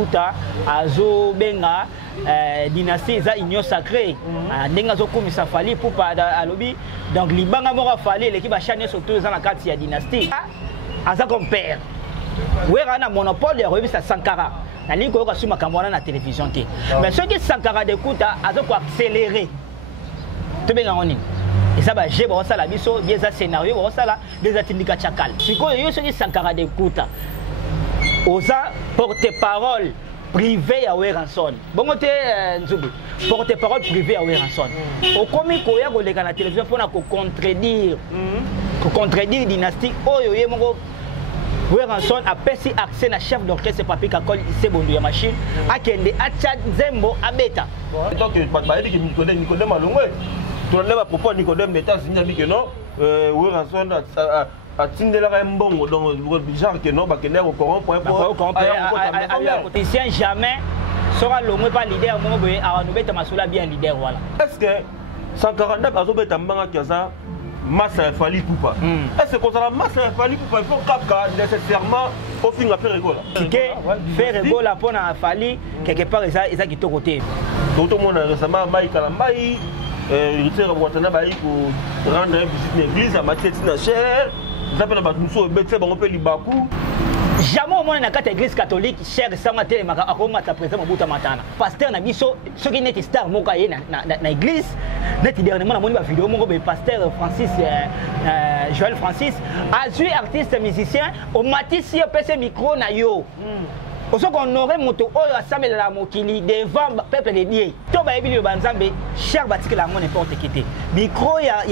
Kuta azo benga dynastie eza union sacrée ndenga zo komisa Fally Ipupa alobi donc libanga moko Fally l'équipe a chané surtout eza na kati ya dynastie aza comme père wera na monopole ya koyebisa Sankara nalingi koyoka su makambo wana na télévision te mais soki Sankara de Kuta aza ko accélérer tobenga ngoni et ça va j'ai bon ça la biso des scénario bon ça là des atindika chakal siko yo soki Sankara de Kuta oza porte-parole privé à Weranson. Bon, porte-parole privé à Weranson. Au comique, il y a la télévision pour contredire dynastique. Oh, yo, yo, Weranson a perçu accès à chef d'orchestre papier Kakol, c'est bon, il y a machine. A Kende, a Tchad, Zembo, a Beta. Donc, tu vas dire que Nicodème a l'onglet. Tu n'as pas propos Nicodème d'État, c'est que non, Weranson a tindé la mbongo donc le genre que non ba kende au courant point pour politicien jamais sera l'homme pas leader mo boye a nous beta masula bien leader voilà est-ce que 149 azo beta mbanga kiaza Massa Fally Ipupa est-ce que ça Massa Fally Ipupa il faut capka nécessairement au fin après rigola faire rigola pour na Fally quelque part ça qui to côté tout le monde récemment Mike Kalambai il s'est rencontré na baï pour rendre visite l'église à Mathieu Tinacher. Jamais au monde dans la église catholique, cher Samaté, Makamata, président Mobuta Matana. Pasteur Nabiso, ce qui est star, Mokaye, dans l'église, dernièrement, on a une vidéo, mon pasteur Francis, Joël Francis, a joué artiste musicien, au Matisse, PC micro, na yo. Parce qu'on aurait moto oyo assemblé la mokili devant peuple de Dieu. To ba ebi banzambe cher batika la mon n'importe qui té. Micro ya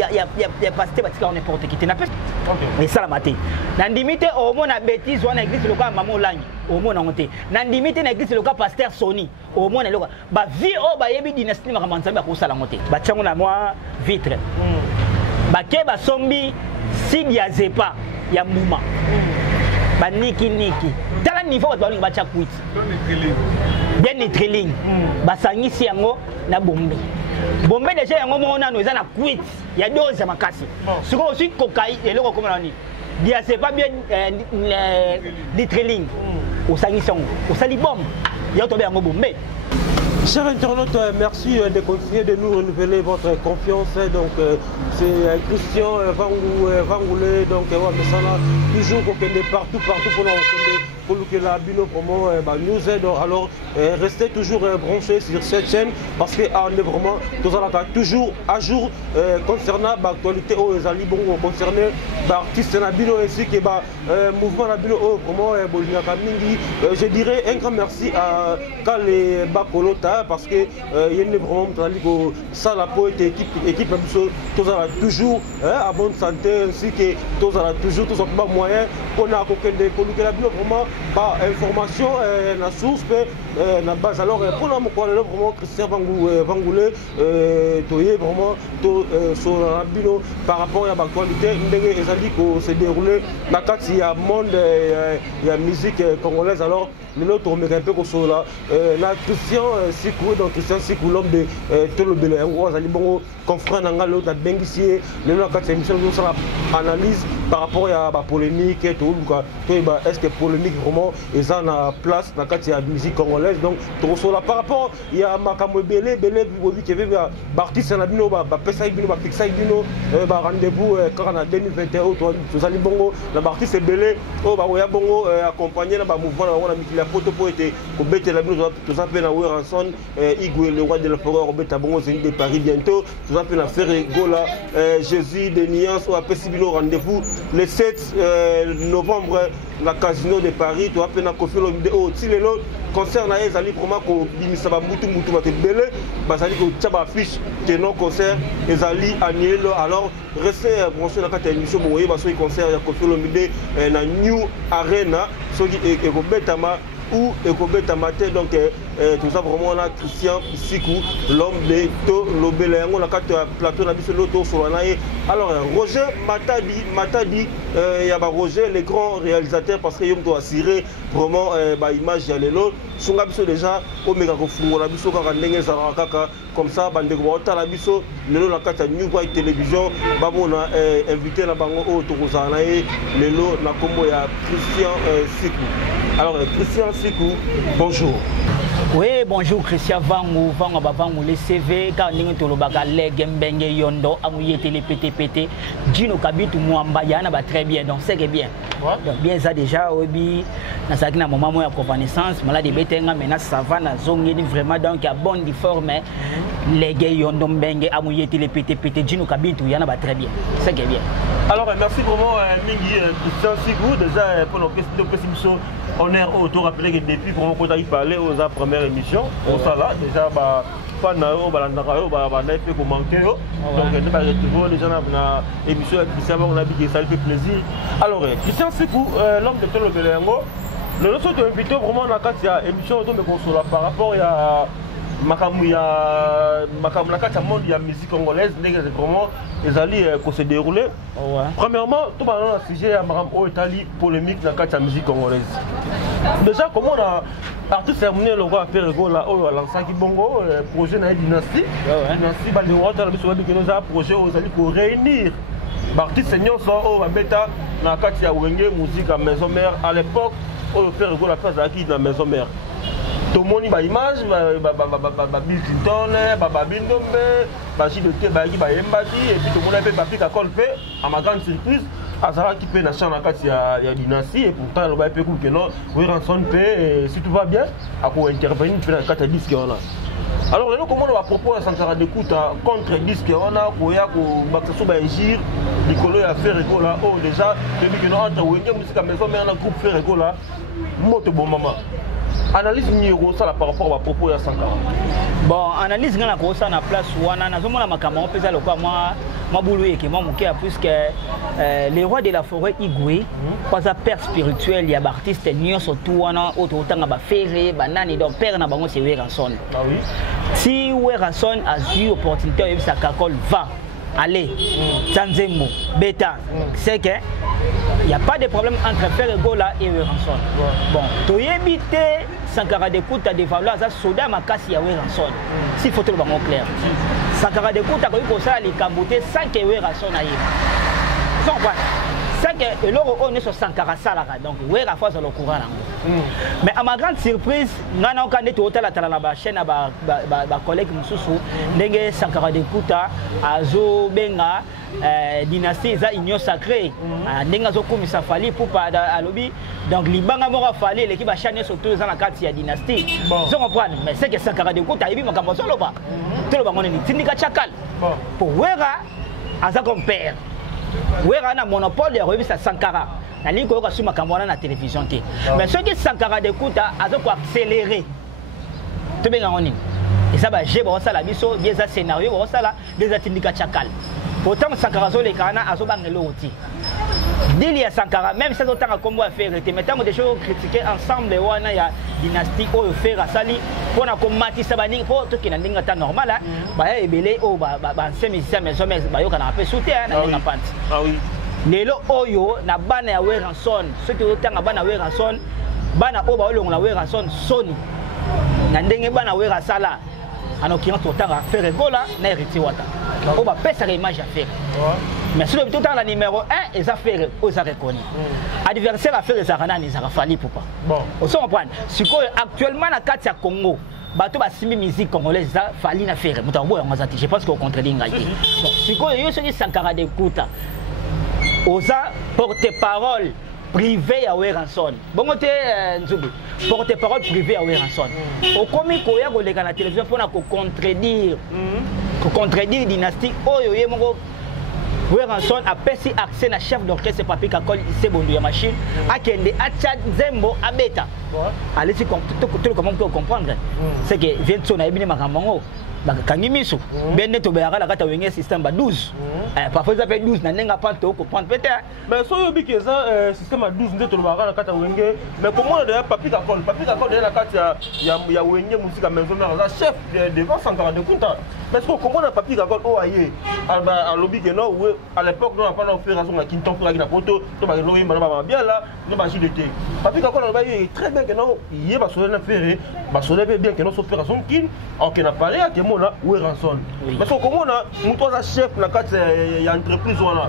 pasteur batika n'importe qui té. Na peste. OK. Et ça la maté. Na ndimité au mon na bêtise wana église loka maman Lanyi. Au mon na monté. Na ndimité na église loka pasteur Sony. Au mon na loka. Ba vie o ba yebi dynastie makamanzambe ko sala monté. Ba tsango na moi vitre. Ba ke ba sombi sidi ya zepa ya mbuma. Ba niki tala niveau de balinga bacha kwit bien netreling basangisi yango na bombe déjà yango mona no eza na kwit ya doze makasi siko aussi kokai eloko comme nani dia c'est pas bien netreling osangisi yango osali bombe ya tobe yango bombe. Chers internautes, merci de continuer de nous renouveler votre confiance. Donc, c'est Christian Vangoulé, donc, toujours partout pour que la Bino Promo nous aide. Alors, restez toujours branchés sur cette chaîne parce qu'on est vraiment toujours à jour concernant l'actualité concerné l'artiste Nabino ainsi que le mouvement Nabino Promo. Je dirais un grand merci à Kale Bakolota. Parce que il y a vraiment ça la poète équipe toujours à bonne santé ainsi que toujours tout simplement moyen qu'on a vraiment pas information la source la base alors pour nous vraiment Christian Vangoulé vraiment sur la bino par rapport à l'actualité qui se déroulé dans le monde de la musique congolaise alors l'autre on met un peu comme ça là Christian Sikou donc Christian Sikou l'homme de Tolobele on a bon confrère dans l'autre bengissier le là quand émission nous ça analyse par rapport à la polémique et tout est-ce que polémique vraiment est en place dans la musique congolaise donc tout ça par rapport il y a Makamwe Belé qui veut artiste na bino pesa bino fixa bino rendez-vous quand en 2021 tout ça bongo la artiste Belé ya bongo accompagné dans mouvement on a mis la photo pour être au bête la bino tout ça fait na Weranson Igwe le roi de la forêt Robert Bongo c'est de Paris bientôt tout ça fait na faire Gola Jésus de Niance ou après Sibilo rendez-vous le 7 novembre la casino de Paris tu as fait na Kofi Olomide si les autres concert na ezali vraiment ko bimisa ba mutu ba belé bazali ko tchaba affiche que non concert ezali annulé alors restez branché na kata émission bo yeba so concert ya Kofi Olomide na New Arena soki e ko betama ou Ekobeta Maté donc tout ça vraiment on a Christian Sikou l'homme de Tolobele on a quatre plateau na biso l'auto sur la alors Roger Matadi il y a Roger le grand réalisateur parce que il doit assurer vraiment image ya lelo sunga biso déjà au mega ko fungola biso ka ndenge za kaka comme ça bande ko ta la biso lelo na kata New White Télévision babona invité na bango o to kozana lelo na kombo ya Christian Sikou. Alors, Christian Sikou, bonjour. Oui, bonjour Christian Vangu, Vangu, les CV, car nous avons le Gembenge Yondo, Amouyete les PTPT, Gino Kabitu Mwamba, Yana va très bien, donc c'est bien. Donc bien ça déjà, Obi, dans sa moment où il y a connaissance, malade de Betenga, maintenant ça va, na zone vraiment donc il y a bonne forme, les Yondo Mbenge, Amouyete les PTPT, Gino Kabitu, Yana va très bien, c'est bien. Alors, merci vraiment, Mingi, Christian Sikou, déjà pour nos questions, on est autour rappelé que depuis qu'on a parlé aux premières émissions, on s'en là, déjà, fan on a pu commenter, donc on va retrouver les gens dans l'émission avec Christian, on a dit que ça lui fait plaisir. Alors, Christian Sikou, l'homme de Tolo Belengo, nous nous sommes invités vraiment dans cette émission par rapport à monde de la musique congolaise, comment les alliés se déroulent. Premièrement, tout le monde a un sujet à Italie polémique dans la musique congolaise. Déjà, comment on a artiste terminé le roi faire là, on a lancé un projet dans Dynastie. Dynastie, nous avons un projet pour réunir les artistes seniors au Beta dans la musique à Maison Mère à l'époque, on fait la place dans la Maison Mère. Tout le monde a une image, Bill Clinton, Bindombe, Jidoté, Mbati, et puis tout le monde a fait papier à Colpe, à ma grande surprise, à Zara qui fait la chambre il y a Dynastie, et pourtant, on va faire que non, oui, rançon paix, et si tout va bien, à quoi intervenir, dans le 4 disques qu'on a. Alors, nous, comment on va proposer à Sankara d'écoute contre disques qu'on a, pour que ça agir, Nicolo a fait là, oh, déjà, depuis que nous entrons, on a musique à maison, mais on a un groupe fait là, moto bon maman. Analyse numéro ça par rapport à propos de Sankara. Bon, analyse na ko ça na place wana na zomona makama on pesa lokwa moi boulou et moi moké puisque les rois de la forêt Igwe pas à père spirituel il y a artiste nion surtout wana autant ba ferré banani donc père na bango c'est Weranson. Ah oui. Si Weranson a eu opportunité de sa kakol va allez Tanzemo Beta c'est que il n'y a pas de problème entre Ferregola et Weranson. Bon, tu éviter Sankara d'écoute à des valeurs à soda makasi à Weranson. S'il faut te le voir clair. Sankara d'écoute à quoi ça les cambotés sans que Weranson aille. Sans quoi. C'est que l'euro on est sur Sankara Salara donc Weranson sur le courant. Mais à ma grande surprise, nous avons quand même hôtel à la chaîne à ma collègue Moussou, Nenge Sankara d'écoute à Zo Benga. Dynastie est une union sacrée. Nenga zo comme ça fallait pour pas à lobby. Donc Libanga mora fallait l'équipe a chané sur tous dans la carte de Dynastie. Ils comprendre mais c'est que Sankara de Kouta ibi makambo solo ba. Tout le monde est syndicat chakal. Pour Wera aza comme père. Wera na monopole de revue Sankara. Na ligne ko sur makambo na télévision té. Mais ce qui Sankara de Kouta aza ko accélérer. Tout bien ngoni. Et ça va j'ai bon ça la biso bien ça scénario bon ça là des syndicats chakal. Pourtant, Sankara les Kana a souvent l'outil. Dili à Sankara, même si autant à combo à faire, mais tant des choses critiquer ensemble, il y a dynastie au faire à Sali, pour na combattre Sabani, pour tout qui n'a pas normal, bah et belé au c'est mais sommes bah yo kana peu soutien na pante. Ah oui. Lelo oyo na bana ya Weranson, ceux qui autant na bana Weranson, bana o ba olongo na Weranson soni. Na ndenge bana Werasala. Alors qui ont autant à faire Gola na héritier wata. On va faire sa image à faire. Mais si le tout temps la numéro 1 les affaires aux reconnu. Adversaire à faire les arana les arafali pour pas. Bon, on se comprend. Si actuellement la carte à Congo, bateau ba simi musique congolaise ça fali na faire. Mutambo ya mazati. Je pense qu'on contredit ngai. Bon, si quoi yo ce qui Sankara d'écoute. Oza porte-parole privé à Weranson. Bon côté Nzubu. Porte-parole privé à Weranson. Au comique koya ko leka na télévision pour na ko contredire. Ko contredire dynastie oyo yemoko Weranson a perçu accès na chef d'orchestre Papi Kakol c'est bon ya machine a kende a Tchad Zembo a Beta. Allez si tout comment on peut comprendre. C'est que vient son na bini makambo. Bakangimiso bende to bayaka la kata wenge système ba 12 parfois ça fait 12 na nenga pas to comprendre peut-être mais so yo biki ça système à 12 ndeto bayaka la kata wenge mais comment de Papi Kakol de la kata ya wenge musique maison mère chef devant Sankara de Kunta mais comment na Papi Kakol o aye à lobby que non à l'époque nous on pas opération na Kinton pour la poto to ba loyi ba bien là nous ba JDT Papi Kakol on va très bien que non il va sonner faire ba sonner bien que non opération kin OK na parlé à là Weranson. Mais comment on a un chef dans la entreprise là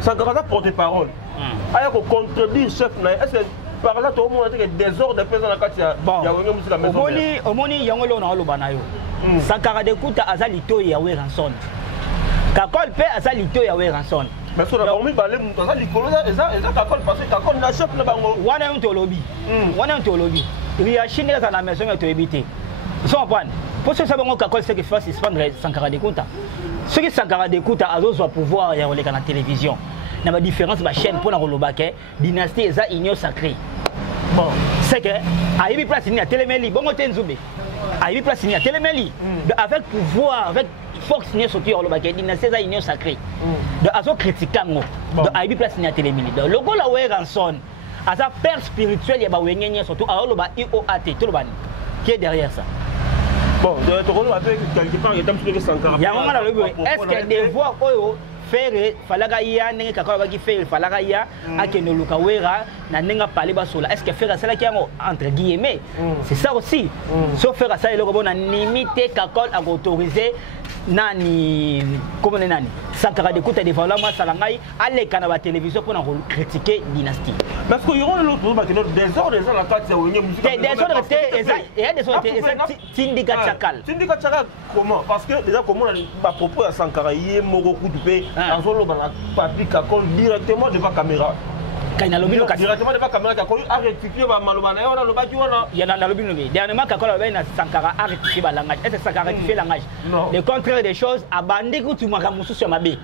Sankara porte-parole. Il y a contredire chef est-ce que par là tout le monde a des ordres de personnes à Katia. Bon, omoni yangolo na olobana yo. Sankara de Kouta azalito ya Weranson. Kakol pe azalito ya Weranson. Mais sur la bombe balé muta likolo eza Kakol parce que Kakol na chef na bango. Wana ntolobi. Wana ntolobi. Riachine za na maison to éviter. Son point. Pour ce savoir Kakol c'est que fait suspendre Sankara de Kouta. Ce qui Sankara de Kouta azo pouvoir ya oleka na télévision. Na ba différence ba chaîne pour na rolobake dynastie eza union sacrée. Bon, c'est que Aïbi place ni à Téléméli, bon Tenzube. Aïbi place ni à Téléméli. Avec pouvoir, avec force ni sorti au Lobake, dynastie eza union sacrée. De azo critiquant mo. De Aïbi place ni à Téléméli. De logo la Weranson. Asa père spirituel ya ba wenyenye surtout a Loba IOAT tout le bani. Qui est derrière ça? Bon, de ton rôle avec quelque part il est un petit peu Sankara. Il y a un moment là est-ce que devoir oyo faire falaga ya nenga kakala baki faire falaga ya akeno lukawera na nenga pale basola est-ce que faire ça là qui entre guillemets c'est ça aussi sauf faire ça le bon limiter kakol à autoriser nani comment nani Sankara de Kouta devant la masalangai aller kana ba télévision pour critiquer dynastie parce que yoro l'autre ba que des ordres ça la carte wenye musique des ordres et des ordres tindika chakal comment parce que déjà comment ba propos à Sankara yé moko kutupe azolo bana papi Kakol directement devant caméra directement devant caméra Kakol a rectifié ba maloba na yona loba ki wana ya na lobi lobi dernièrement Kakol ba na Sankara a rectifié ba langage est-ce que Sankara a rectifié langage le contraire des choses abandé ku tu maka musu sur mabe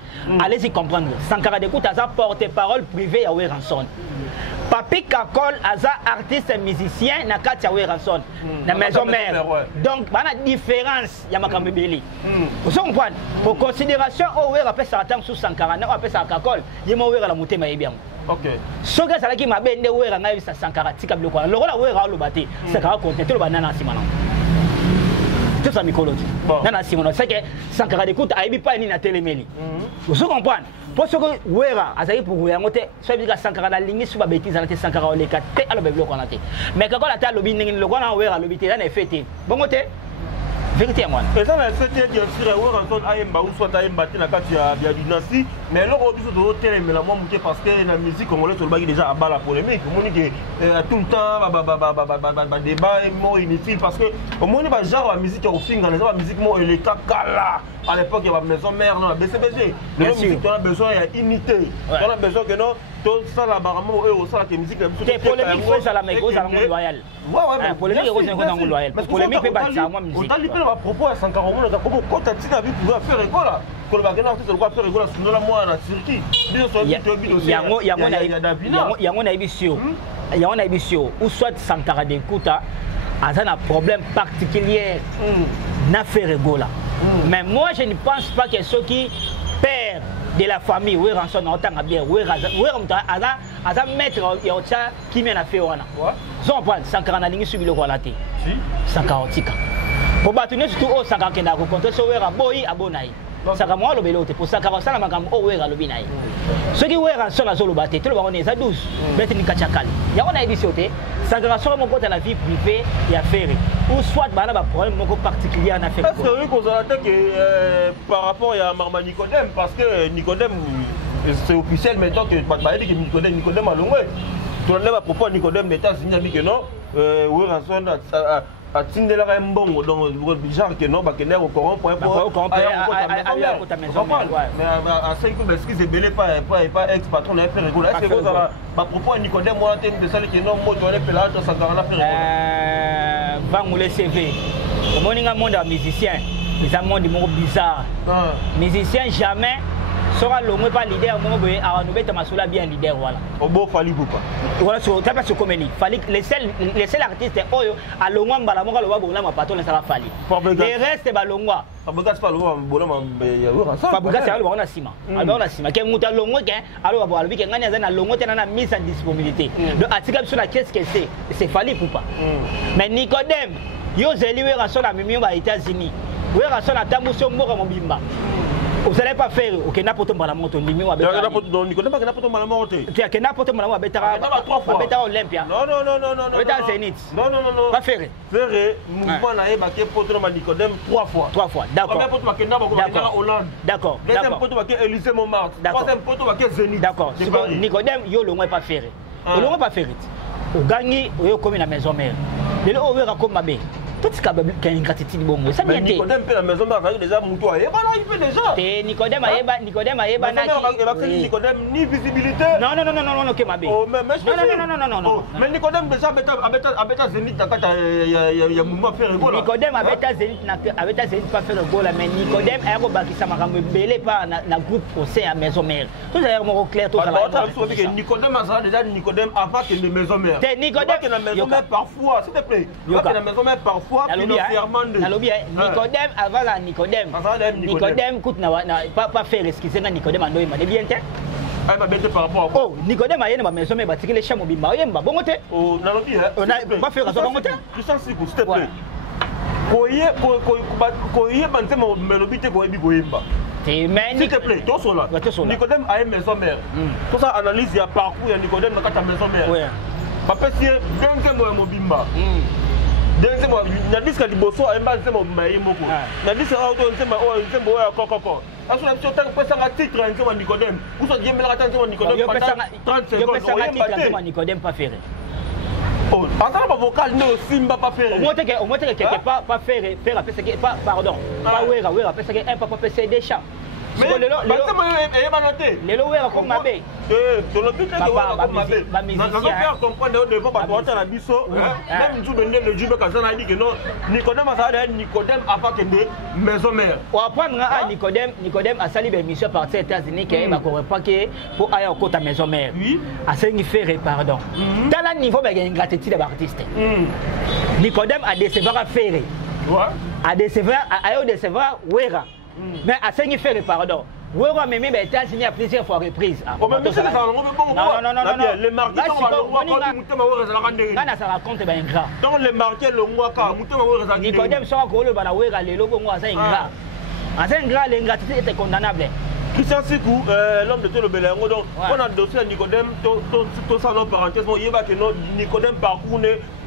allez-y comprendre Sankara de Kouta za porte-parole privé ya Weranson Papi Kakol aza artiste musicien na kati ya Weranson na maison mère donc bana différence ya makambo beli vous comprenez pour considération au Wera pe sa attend sous Sankara na pe sa Kakol yemo Wera la mutema yebi yango OK soka sala ki mabende Wera ngai sa Sankara tika biloko la lokola Wera lo bate Sankara contenter lo banana simana tout ça mycologie nana simana c'est que Sankara de Kouta aibi pas ni na Téléméli vous comprenez pour ce que Wera azali pour yango te so bi ka Sankara na lingi suba bêtise na te Sankara o leka te alo beblo ko na te mais Kakol ata lobi ningi loko na Wera lobi te na fete bongo te vérité moi et ça la fête bien sûr Weranson ayemba ou soit ayemba te na kati ya dynastie mais loko biso do Téléméli la moi muté parce que la musique congolaise to baki déjà à bas la polémique moni que tout le temps débat est moins inutile parce que au moins ba genre la musique au finga la musique mo le kakala à l'époque il y avait maison mère non BCBG la musique on a besoin il y a unité on a besoin que non tout ça là apparemment eux ça la musique c'est polémique faut ça la mec aux amours loyal ouais polémique aux amours loyal polémique peut battre ça moi musique on t'a dit à propos à Sankara on a comme quand tu as dit pouvoir faire école là quand le bagage c'est le quoi faire école sinon la moi na circuit bien sûr yango na ebisio yango na ebisio ou soit Sankara de Kouta a un problème particulier na faire école mais moi je ne pense pas que ceux qui père de la famille Weranson autant bien Weranson maître yotcha qui mène à faire wana son point Sankara na lingi subi le ko la te Sankara tika pour battre surtout au Sankara kenda ko contre so Wera boy abonai Sankara mo lo belote pour Sankara sala makam o Wera lo binai ceux qui Weranson na zo lo baté tout le monde za 12 bête ni kachakal ya on a édition te Sankara sur mon côté la vie privée et affaire ou soit bana ba problème moko particulier en affaire est-ce que vous avez que par rapport à Marma Nicodème parce que Nicodème c'est officiel maintenant que pas dit que Nicodème a longé tout le monde à propos de Nicodème des États-Unis a dit que non Weranson a tindé la mbongo donc genre que non ba kender au courant pour mais à 5 ans est-ce que c'est belé pas ex patron la faire rigoler est-ce que vous avez ba propos Nicodème moi t'es de ça que non moi tu allais faire là ça Sankara la faire Bangoulé CV au moninga monde musicien les amants du monde bizarre musicien jamais sera l'homme pas leader mon boy a nous bête masula bien leader voilà au beau fali pas voilà sur t'as pas ce comédie fallait les seuls artistes oyo a longwa mbala monga lo ba ma patron ça va fali les restes ba longwa Fabrigas pas longwa bola ma ya Weranson Fabrigas ya lo ba na sima alors na sima ke muta longwa ke alors ba albi ke ngani za na longwa tena na mise en disponibilité donc atika sur la qu'est-ce que c'est fali pour pas mais Nicodème yo zeli Weranson na mimi ba États-Unis Weranson na tambuso mboka mobimba vous allez pas faire OK n'importe la moto limi wa beta non Nicodème pas n'importe la moto tu as que n'importe la moto beta Olympia non beta Zénith non pas faire mouvement na eba ke poto na Nicodème 3 fois d'accord premier poto ba kenda Hollande d'accord deuxième poto ba ke Élysée Montmartre troisième poto ba ke Zénith d'accord Nicodème yo le moins pas faire le moins pas faire ogangi oyo komi na maison mère lelo oyo ka koma be tout ce qui est ingratitude bongo ça bien té Nicodème pe la maison mère ça déjà muto et bana il fait déjà té Nicodème ayeba na ki Nicodème ni visibilité non que mabe oh mais non mais Nicodème déjà abeta Zénith takata ya mouvement faire gola Nicodème abeta Zénith pas faire gola mais Nicodème ayako bakisa makambo belé pas na groupe au sein à maison mère tout ça est mon clair tout ça là Nicodème ça déjà Nicodème avant que les maison mère té Nicodème que la maison mère parfois s'il te plaît que la maison mère parfois Nicodème avant la Nicodème coûte pas faire excuser na Nicodème ando ma bien té ay ma bête par rapport oh Nicodème ayé na maison mais batiki les chamo bimba yemba bongo té oh na lobi hein pas faire ça bongo té Christian Sikou s'il te plaît koye banze mo melobi te koyebi koyemba s'il te plaît tout cela Nicodème ayé maison mère tout ça analyse ya parcours ya Nicodème na kata maison mère papa si benze mo mobimba deuxième na disque liboso ayemba nzema mbaye moko na disque auto nzema o nzembo ya kokoko aso na totang pesa nga titre nzema Nicodème uso diembela kata nzema Nicodème pendant 30 secondes yo pesa nzema Nicodème pas faire oh azala ba vocal ne simba pas faire au moins quelque part pas faire pesa que pas pardon pas wera pesa que un papa pesa des chats mais lelo wera comme mabe sur le but que on faire comprendre devant ba na biso même tout benné le jube kazana dit que non Nicodème ça Nicodème avant que de maison mère on apprendre à Nicodème a sali émission partir aux États-Unis qui va pas que pour aller au côté maison mère a saigné faire pardon dans le niveau de ingratitude des artistes Nicodème a décevoir à faire a décevoir wera mais à saigné faire pardon wera même les États-Unis a plusieurs fois reprise non les marqués ça raconte ben ingrat donc les marqués le mois car Nicodème soit ko le bana wera le logo moi ça ingrat l'ingratitude était condamnable Christian Sikou l'homme de tout le Belengo donc on a dossier Nicodème tout ça non parenthèse bon yeba que non Nicodème parcours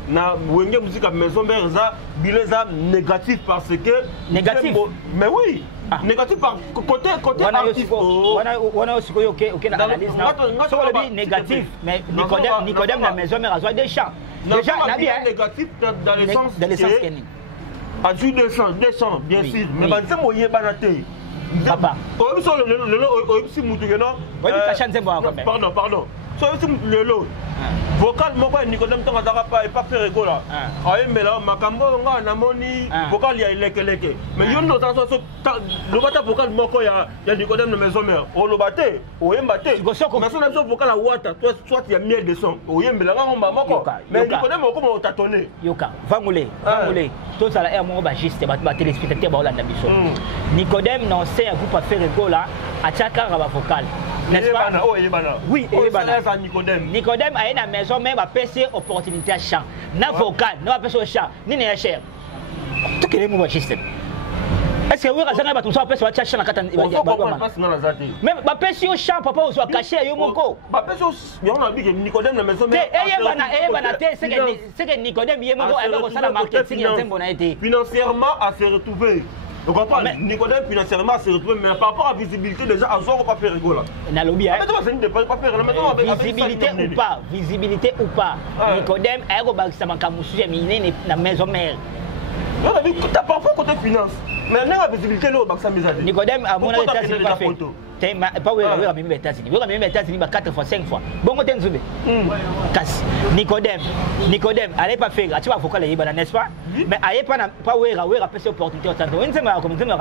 na wenge musique à maison mère ça bileza négatif parce que négatif mais oui négatif par côté artiste on a aussi OK na analyse na so le dit négatif mais Nicodème na maison mère a des chants déjà na bien négatif dans le sens que a du des chants bien sûr mais banze moye banaté papa o so le si mutu que non pardon so le vocal moko Nicodème to ngazaka pas faire égola ayemela makambo nga na moni vocal ya lekeleke mais yo no tanso lobata vocal moko ya Nicodème na maison mère o lobate o yembate mais so na so vocal a wata soit ya miel de son o yembela nga ngomba moko mais Nicodème moko mo tâtonner yoka vangule to sala er mo ba juste ba téléspectateur ba olanda biso Nicodème non c'est un groupe à faire égola a chaka ba vocal n'est-ce pas oui Nicodème a une maison même va passer opportunité à chant na vocal na va passer au chant ni ne cher tout que les mots système est-ce que vous avez pas tout ça passer au chant na kata même va passer au chant papa au caché yo moko va passer on a dit que Nicodème na maison même c'est que Nicodème yé moko avec au sala marketing ya tembo na été financièrement à se retrouver. Donc on Nicodème financièrement se retrouver mais par rapport à visibilité déjà à zéro pas faire rigoler. Na lobby hein. Visibilité ou pas. Nicodème a go bakisa makamusu ya minene na maison mère. On a dit que tu as parfois côté finance. Mais la visibilité là bakisa misadi. Nicodème a mon États-Unis pas fait. Pas wera même États-Unis. Wera même États-Unis ba 4 fois 5 fois. Bongo tenzube. Kasi Nicodème allez pas faire. Tu vas vocal yeba n'est-ce pas? Mais allez pas wera passer opportunité au temps. On sait ma comme 10 000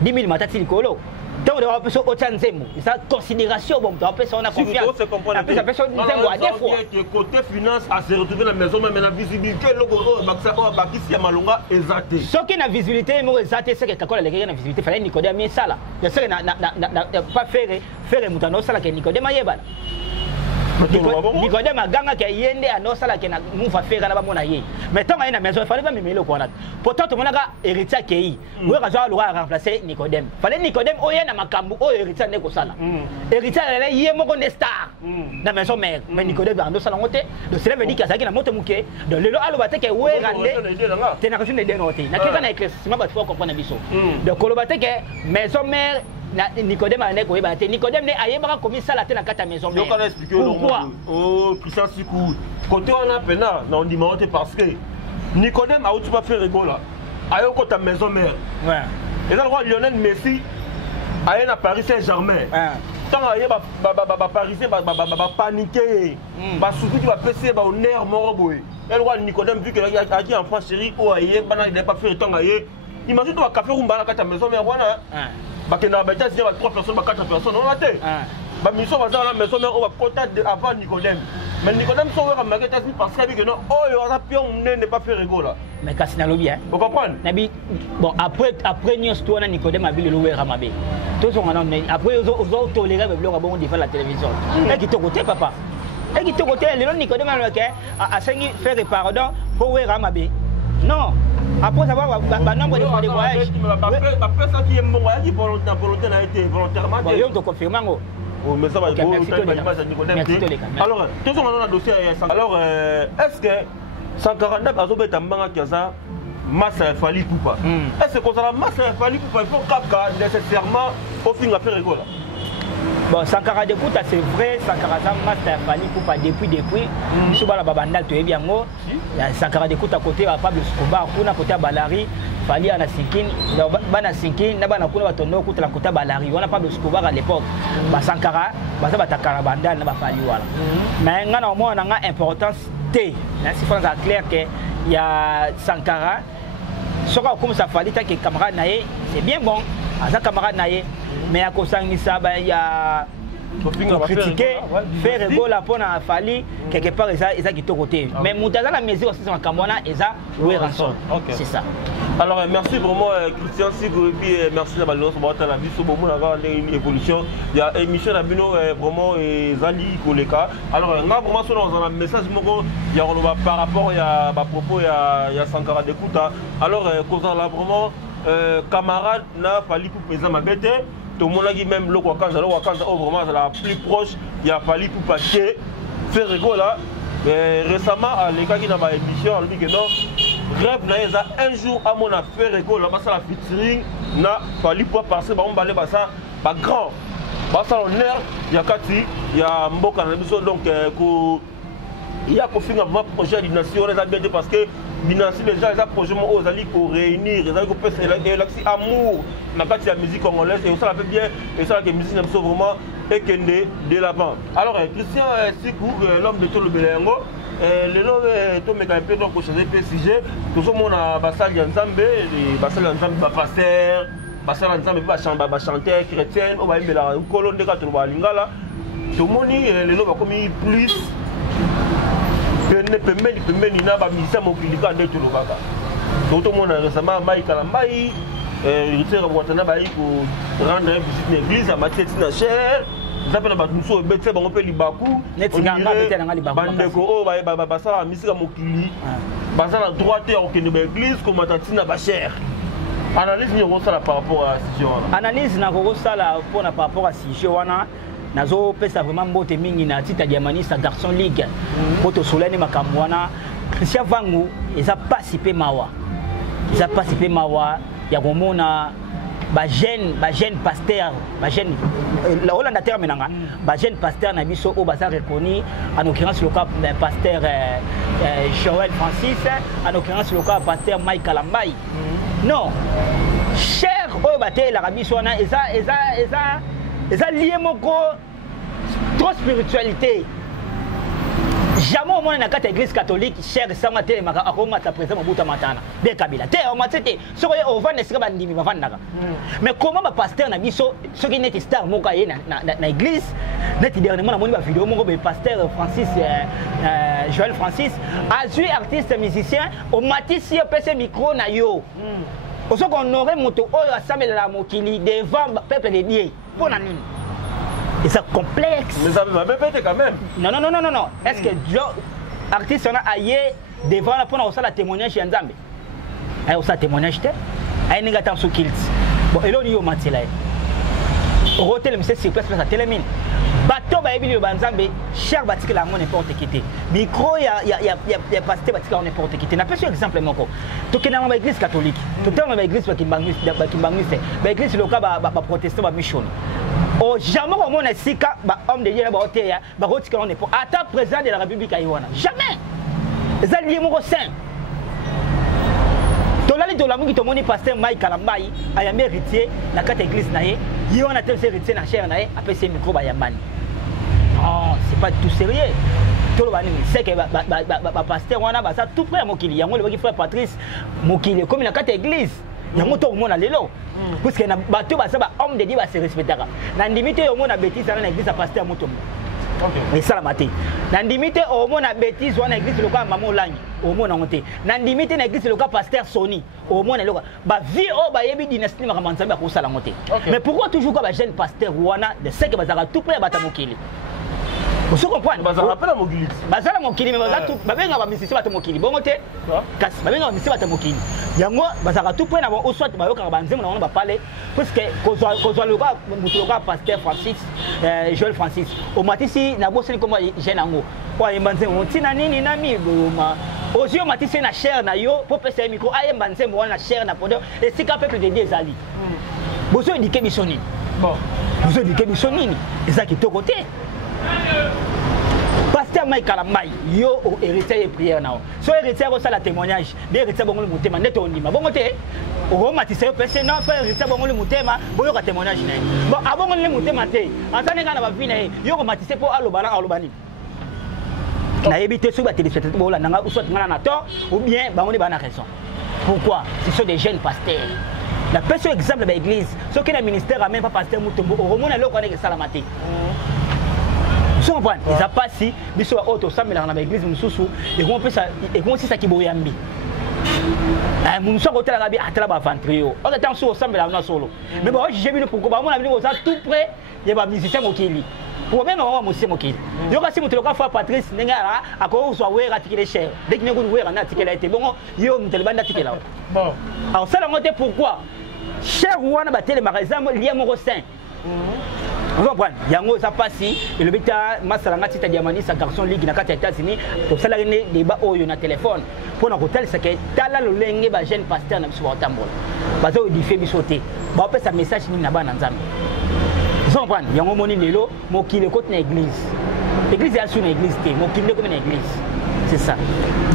10 000 matati likolo. Donc on va passer au temps zemo. Ça considération bon, on va passer on a confiance. Après ça personne nous envoie des fois. Côté finance à se retrouver dans la maison mais la visibilité logo bakisa o bakisi ya malonga exacté. Ce qui na visibilité mo exacté c'est que quand la na visibilité fallait Nicodème mi sala. Je sais na pas faire mutano sala que Nicodème yeba. Nicodème a ganga ke yende a no sala ke na mu fa faire na ba mona ye. Mais tant na maison fallait pas me mêler ko na. Pourtant to monaka héritier ke yi. We ka zo a remplacer Nicodème. Fallait Nicodème o ye na makambu o héritier ne ko sala. Héritier la ye moko ne star. Na maison mère. Mais Nicodème a no sala ngote. Donc cela veut dire que ça ki na moto muke. Donc lelo alo ba te ke we rande. Te na question de denoter. Na keka na éclaircissement ba faut comprendre biso. Donc ko lo ba te ke maison mère Nicodème a été Nicodème a commis ça la tête dans la maison. Pourquoi? Oh, Christian Sikou. Côté on a peine, on dit parce que Nicodème a aussi pas fait rigolo là. Ayo ko ta maison mère. Ouais. Et là le roi Lionel Messi a à Paris Saint-Germain. Tant aye ba parisien ba paniquer. Ba surtout tu vas passer ba honneur moro boy. Et le roi Nicodème vu que a dit en France chérie o aye bana il n'a pas fait temps aye. Imagine toi café rumba na ta maison mère wana. Ba que na ba ta 3 personnes ba 4 personnes on va te. Ba mission va dans la maison mère on va contact avant Nicodème. Mais Nicodème sont à marquer parce que non oh il aura pion n'est pas fait rigolo là. Mais Cassina Lobby hein. Vous comprenez? Nabi bon après nous toi na Nicodème a vu le louer Ramabé. Tous on a après ils ont toléré le blog bon devant la télévision. Et qui te côté papa. Et qui te côté le Nicodème a saigné faire pardon pour louer Ramabé. Non. Après avoir nombre de fois de voyage. Après ça qui est bon voyage volontaire a été volontairement. Bon yo te confirme ngo. Mais ça va être alors, tout ce qu'on a dossier. Alors, est-ce que 149 Azobet Ambanga Kiaza, Massa Fali Poupa est-ce que ça Massa Fali Poupa, il faut Kapka nécessairement au fin de faire rigolo? Bon, Sankara de Kouta, c'est vrai, Sankara Massa Fali Poupa depuis. Soubala Babandal, tu es bien mot. Sankara de Kouta côté à Pablo Escobar, Kuna côté à Balari. Fali à la Sinkin, Bana Sinkin, Nabana Kuna Tono, Kouta la Kouta Balari. On n'a pas de Escobar à l'époque. Sankara, Basabata Karabandal, n'a pas fallu. Mais on a une importance T. C'est clair qu'il y a Sankara. Ce comme ça fallait que camarade naïe, c'est bien bon. À sa camarade naïe, mais à cause de ça, il y a critiquer, faire rigolo la peau à Fali, quelque part, ils ont quitté côté. Mais Moutaza la maison aussi, c'est Camona, ils ont loué rançon. C'est ça. Alors, merci vraiment, Christian Sikou, et puis merci à Balos pour la vie, sur une évolution. Il y a une émission vraiment Zali Koleka. Alors, on a vraiment dans un message il y a par rapport à propos, il y a Sankara de Kouta. Alors, causant là vraiment, camarade, n'a fallu pour présenter ma bête. Tout le monde a dit même le Wakanza, vraiment la plus proche, il a fallu pour passer, faire rigolo là. Récemment, les gars qui n'ont pas émission, on dit que non. Rêve n'a un jour à mon affaire rigolo là, parce que la featuring n'a fallu pas passer, on va aller ça, pas grand. Parce qu'on il y a Kati, il y a Mboka dans l'émission, donc il y a qu'au final un projet de nation, on les a bien dit parce que Binansi déjà les projets aux alliés pour réunir, les alliés pour faire l'amour dans la musique congolaise et ça fait bien et ça que la musique n'aime vraiment et qu'elle de l'avant. Alors Christian Sikou, l'homme de tout le Béléango, le nom de tout mes campagnes donc changer PCG, tout le monde a Bassal Yanzambe, Bassal Yanzambe pasteur, Bassal Yanzambe chanteur chrétien, on va aimer la colonne de quatre lingala. Tout le monde le nom va comme plus pembeni na ba misa mokilika nde to lobaka tout le monde récemment Mike Kalambai il watana ba ko rendre visite l'église à Mathieu Tinacher ça peut ba muso betse bango pe libaku netinga bete na libaku bandeko o ba sala misika mokili ba sala droite au kende ba église comme Tatina ba cher analyse ni ko sala par rapport à sujet analyse na ko sala par rapport à sujet wana nazo pesa vraiment mbote mingi na tita diamanista garçon ligue poto solene makamwana Christian Vangu eza participer mawa ya komona ba jeune pasteur ba jeune la Hollande terminanga ba jeune pasteur na biso o baza reconnu en l'occurrence le cas pasteur Joël Francis en l'occurrence le cas pasteur Mike Kalambai non cher o baté la biso na eza lié moko trop spiritualité. Jamais au monde dans l'église catholique cher sama tele maka akoma ta présent mabuta matana de kabila te o matete so ko vendre sika bandimi bavandaka mais comment ma pasteur na biso ce qui n'est star moko ye na église net dernièrement na moni ba vidéo moko be pasteur Francis Joël Francis a joué artiste musicien au matisi pese micro na yo au so qu'on aurait moto oyo asamela la mokili devant peuple de Dieu pour na nini. Et ça complexe. Mais ça m'a bébé quand même. Non. Est-ce que l'artiste a aillé devant pour la témoignage chez Nzambe? Il y a témoignage. Il y a un sous kilt. Bon, et là, il y a un matin. Au hôtel, monsieur, sur place, ça télémine. bato bayebi le banzambe cher batika la ngo n'importe qui te micro ya pasteur batika n'importe qui te na pesa exemple moko tokena na église catholique totema na église bakimbangiste ba église loka ba protestant ba mission o jamais au monde sika ba homme de Dieu ba oteya ba rotika on n'importe ata président de la république ayiwana jamais ça lié moko saint tolali to la mungi to moni pasteur Mike Kalambai ayambe héritier na kata église na ye yona tel héritier na cher na ye apesi micro ba yambani. Oh, c'est pas tout sérieux. Tout le monde sait que pasteur on a ça tout près mokili yango le frère Patrice mokili comme na kata église yango to mona lelo parce que na bato ba ça ba homme de Dieu ba se respectera na ndimité au mona bêtise na église pasteur moto. OK. Mais ça la maté. Na ndimité au mona bêtise wana église le ka maman langi au mona ngote. Na ndimité na église le ka pasteur Sony au mona le ba vie o ba yebi dynastie makamanzambe ko sala ngote. Mais pourquoi toujours ka ba jeune pasteur wana de ce que bazaka tout près ba ta mokili. Vous comprenez? Bazala pas la mokili. Bazala mokili mais bazala tout babenga ba misisi bata mokili. Bongo te? Kasi babenga ba misisi bata mokili. Yango bazala tout près na ba oswat ba yoka ba nzemu na wana ba parler parce que kozwa loka mutu loka pasteur Francis Joël Francis. O matisi na boseni comme jeune ango. Kwa yembanzemu tina nini na mi boma. Ozio matisi na cher na yo pour pesa micro ayembanzemu wana cher na podo et sika peuple de Dieu zali. Bozo indiquer bisoni. Bon. Bozo indiquer bisoni. Ezaki to côté. Pasteur Mike Kalambai, yo héritier et prière nao. So héritier ko sala témoignage, des héritier bongo le mutema neto ondima. Bongo te, o matise pese na frère héritier bongo le mutema, boyo ka témoignage na. Bon abongo le mutema te, antane kana ba vina yo ko matise po alobana alobani. Na éviter sous ba téléspectateur bo la nanga ou soit ngana na tort ou bien bango ni bana raison. Pourquoi? Ce sont des jeunes pasteurs. La personne exemple de l'église, ce qui est le ministère a même pas pasteur mutombo, au romon a l'eau que salamate. Vous comprenez? Ils n'ont pas si, ils sont auto, ça, mais dans l'église, nous sommes et comment peut ça, et comment c'est ça qui bouille en bi. Nous sommes au tel arabe, à tel abavantrio. On est en solo, ça, mais là, on a solo. Mais bon, j'ai vu le pourquoi, on a vu ça tout près, il y a pas musicien mokili. Pour même on musicien mokili. Yo kasi mutu loka fa Patrice nengara akoko so we ratikele cher. Dès qu'il nous we na tikela été bon, yo mutu banda tikela. Bon. Alors ça la montée pourquoi? Cher wana ba tele magasin lié mon saint. Vous comprenez? Yango ça passe et le bita masalanga tita diamani sa garçon ligue na kati États-Unis pour ça la né débat oyo na téléphone pour na hotel c'est que tala lo lenge ba jeune pasteur na biso tambola. Bazo diffé bisoté. Ba pe sa message ni na bana nzambe. Vous comprenez? Yango moni lelo mokile côté na église. Église est sur une église té, mokile comme une église. C'est ça.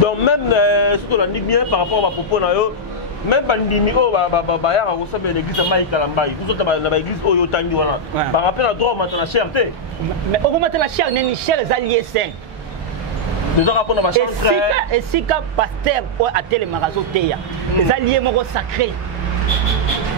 Donc même surtout la dit bien par rapport à propos na yo même bandimi o ba ya ko sabe l'église Mike Kalambai tout ça na l'église oyo tangi wana par rapport à droit maintenant la cherté mais au moment la cher neni cher les alliés saints déjà rapport na ma chambre et si ka pasteur o a tele magazo teya les alliés moko sacré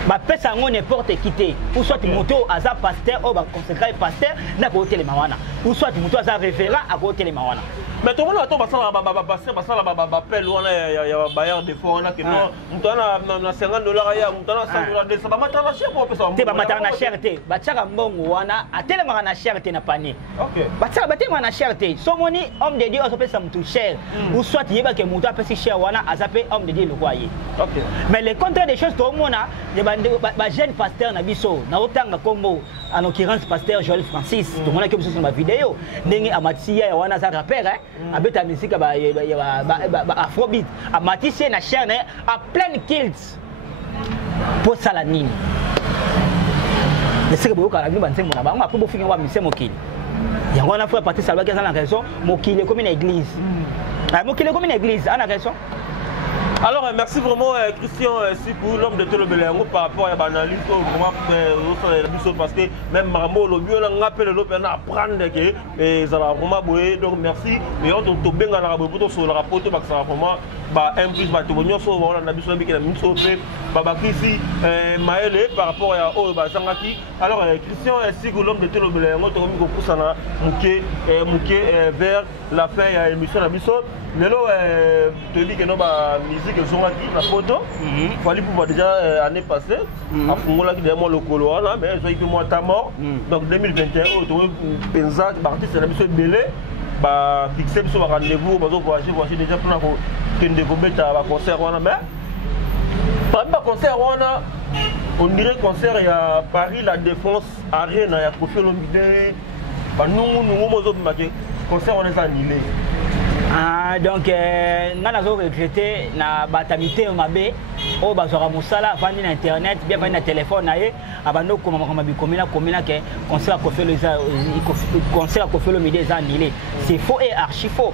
ba pesa ngo n'importe qui te ou soit moto aza pasteur o ba consacré pasteur na ko tele mawana ou soit moto aza révérend a ko tele mawana. Mais tout le monde attend passer la appel on a bailleur de fonds on a que non on a 50 $, on a 100 $, ça va mater la cher pour ça te ba mater na cherté ba tchaka mbongo wana atele na cherté na panier. OK ba tchaka ba te na cherté so moni homme de Dieu on peut ça mutu cher ou soit yeba que mutu apesi cher wana azape homme de Dieu le croyé. OK mais le contraire des choses to mona ba jeune pasteur na biso na otanga kombo en l'occurrence pasteur Joël Francis tout le monde qui sur ma vidéo ndenge amatia wana za rappeur abeta musique ba afrobeat amatisé na chaîne à plein kills pour ça la nini c'est que beaucoup la banse mona ba on peut finir wa mise mokili yango na frère Patrice Alba qui a la raison mokili comme une église mokili comme une église a la raison. Alors merci vraiment Christian Sikou l'homme de Télébélé par rapport à l'analyse parce que même Maramo le mieux on appelle l'autre à apprendre que ça va vraiment bouer donc merci et on te benga na raboto sur la rapport parce que ça va vraiment ba imprise ba témoignage sur on a besoin de la mise au fait baba ici Maëlle par rapport à oh ba sangaki alors Christian Sikou l'homme de Télébélé on te remis ko poussana muké vers la fin de l'émission na biso lelo te dis que non ba musique ils sont aquí la photo fallait pouvoir déjà année passée à fongola qui derrière le colo là mais ils ont moi ta mort donc 2021 autour penza artiste na biso belé ba fixer biso ba rendez-vous bazo voyager déjà pour ko tende ko beta ba concert wana mais pas concert wana on dirait concert à Paris la Défense Arena ya Kofi Olomide nous concert on est annulé. Ah, donc, nous avons regretté na batamité mabe au bazora musala vandi na internet bien vandi na téléphone naé abando comme komina que concert concert Koffi Olomide est annulé. C'est faux et archi faux.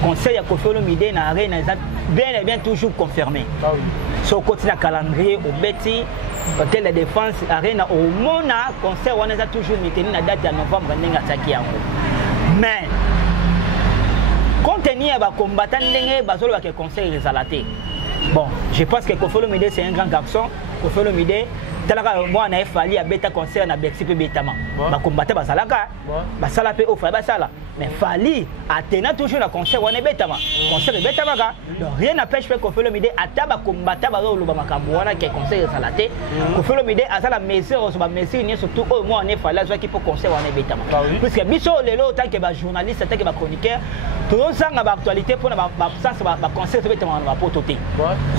Concert ya Koffi Olomide na arena est bien toujours confirmé. Ah oui. So continue calendrier au Betty Hôtel de Défense arena au Mona concert on a toujours maintenu la date de novembre ndenga tsaki yango. Mais compte tenu de combattant ndenge bazolo ba conseil rezalaté. Bon, je pense que Koffi Olomide c'est un grand garçon. Koffi Olomide talaka moi na fali a beta concert na Bercy pe betama. Ba combattant bazalaka. Ba sala pe offre ba sala. Mais fali atena toujours na concert on betama. Concert betama ga. Donc rien n'empêche que Koffi Olomide ataba combattant bazolo ba makambo wana ke conseil rezalaté. Koffi Olomide azala mesure so ba mesure ni surtout au moi on fali zo ki pour concert on betama. Parce que biso lelo tant que ba journaliste tant que ba chroniqueur tout ça na ba actualité pour na ba absence ba concert betama na pototé.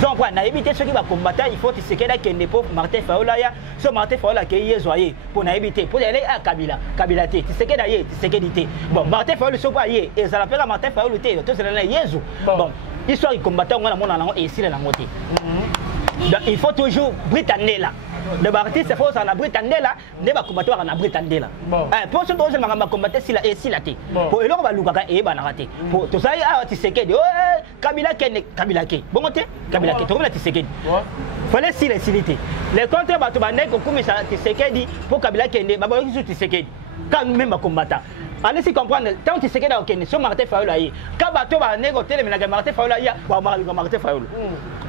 Donc pour na éviter ceux qui va combattre il faut que ce qu'elle a que pour Martin Fayulu ya so Martin Fayulu qui est zoyé pour na éviter pour aller à Kabila té tu sais que d'ailleurs tu sais que dit bon Martin Fayulu so pas yé et ça l'appelle Martin Fayulu té tout c'est là yezu bon histoire il combattant on a mon nango et ici la ngoté donc il faut toujours britannier là le artiste c'est faut ça la britannier là ne va combattre na britannier là pour ce dose ma combattre si la et si la té pour eloko ba lukaka et ba na raté pour tout ça tu sais que Kabila ke bon té Kabila ke to la tu sais que fallait si les civilités les contre bato bandé ko kumisa tu sais que dit pour Kabila kende ba ba tu sais que quand même ba combattant allez si comprendre tant tu sais que dans Kenya sur Martin Fayulu là quand bato ba négoter mais na Martin Fayulu là ba Martin Fayulu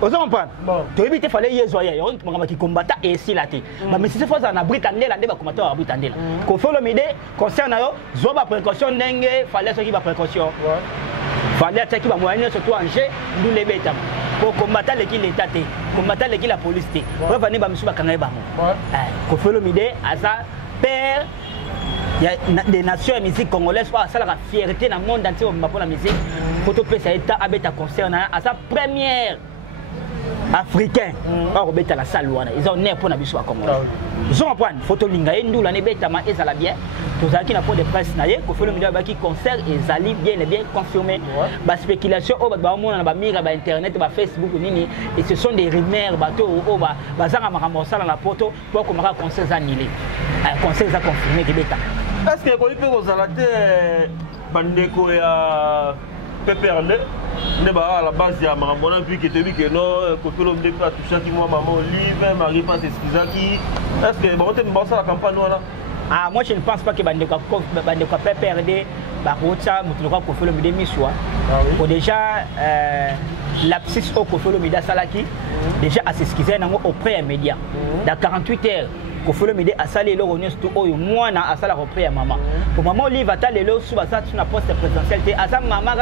vous comprenez tu éviter fallait yezoya on qui combattant et si la té mais si c'est faut ça na britannier là ba combattant à britannier là Koffi Olomide concerne yo zo ba précaution ndenge fallait ce qui ba précaution fallait attaquer ba moyen surtout en jeu nous les bêta pour combattre l'État té combattre la police té on va venir ba musu ba kangai ba mo Koffi Olomide asa père il y a des nations de musique congolaise pour ça la fierté dans le monde entier pour la musique photo pesa état abeta concernant à sa première africain or beta la salle ils ont né pour na biso congolais ils ont prendre photo linga ndou la ne beta ma ezala bien tozaki na point de presse na ye Koffi Olomide ba ki concert ezali bien et bien confirmé ba spéculation au ba mona na ba mira ba internet ba Facebook nini et ce sont des rumeurs bato au ba zanga makambo sala na poto pour ko maka concert annulé concert za confirmé que beta est-ce que ko ipe ko zalate bandeko ya PPRD ne ba à la base ya makambo vu que tu dis que non Koffi Olomide pas toucher qui moi maman Olive Marie passe excusaki est-ce que bon te mbosa la campagne là. Ah, moi je ne pense pas que bandeko PPRD ba rocha mutuloka Koffi Olomide miswa ko déjà l'abscisse au Koffi Olomide salaki déjà à s'excuser auprès des médias dans 48 heures Koffi Olomide a salé le renews tout au moi na a salé auprès de maman pour maman Olive a talé le sous ça sur la poste présidentielle à sa maman